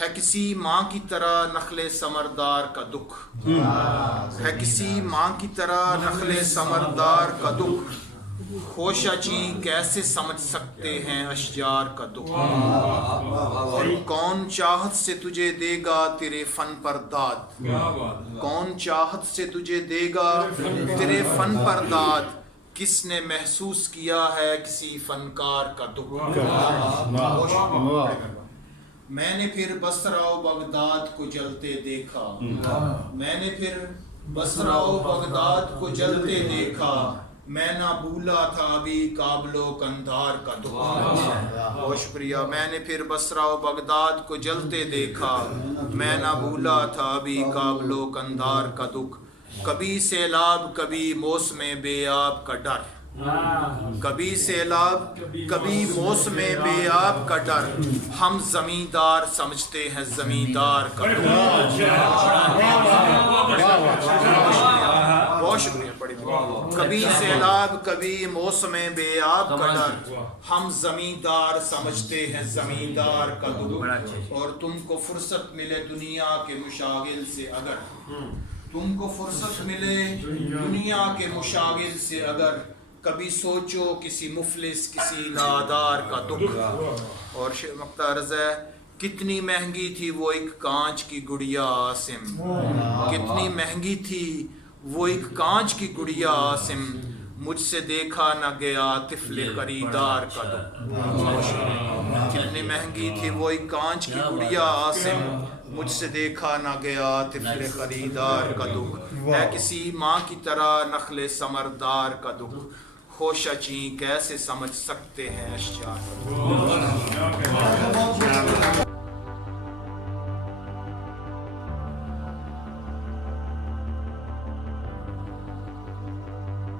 ہے کسی ماں کی طرح نخل ثمردار کا دکھ، ہے کسی ماں کی طرح نخل ثمردار کا دکھ، خوشہ چی کیسے سمجھ سکتے ہیں اشجار کا دکھ، اور کون چاہت سے تجھے دے گا تیرے فن پر داد، کون چاہت سے تجھے دے گا تیرے فن پر داد، کس نے محسوس کیا ہے کسی فنکار کا دکھ۔ میں نے پھر بصرہ و بغداد کو جلتے دیکھا، میں نے پھر بصرہ و بغداد کو جلتے دیکھا، میں نہ بھولا تھا ابھی کابل و قندھار کا دکھ۔ بہت شکریہ۔ میں نے پھر بصرہ و بغداد کو جلتے دیکھا، میں نہ بھولا تھا ابھی کابل و قندھار کا دکھ، کبھی سیلاب کبھی موسم بے آب کا ڈر، کبھی سیلاب کبھی موسم بے آب کا ڈر، ہم زمیندار سمجھتے ہیں زمیندار کا دکھ۔ بہت شکریہ۔ کبھی سیلاب کبھی موسم بے آب کا ڈر، ہم زمیندار سمجھتے ہیں زمیندار کا دکھ، اور تم کو فرصت ملے دنیا کے مشاغل سے اگر، تم کو فرصت ملے دنیا کے مشاغل سے اگر، کبھی سوچو کسی مفلس کسی نادار کا دکھ۔ اور مقطع عرض ہے، کتنی مہنگی تھی وہ ایک کانچ کی گڑیا عاصم، کتنی مہنگی تھی وہ ایک کانچ کی گڑیا عاصم، مجھ سے دیکھا نہ گیا طفل خریدار کا دکھ۔ کتنی مہنگی تھی وہ ایک کانچ کی گڑیا عاصم، مجھ سے دیکھا نہ گیا طفل خریدار کا دکھ، ہے کسی ماں کی طرح نخل ثمردار کا دکھ، خوشہ چیں کیسے سمجھ سکتے ہیں اشجار۔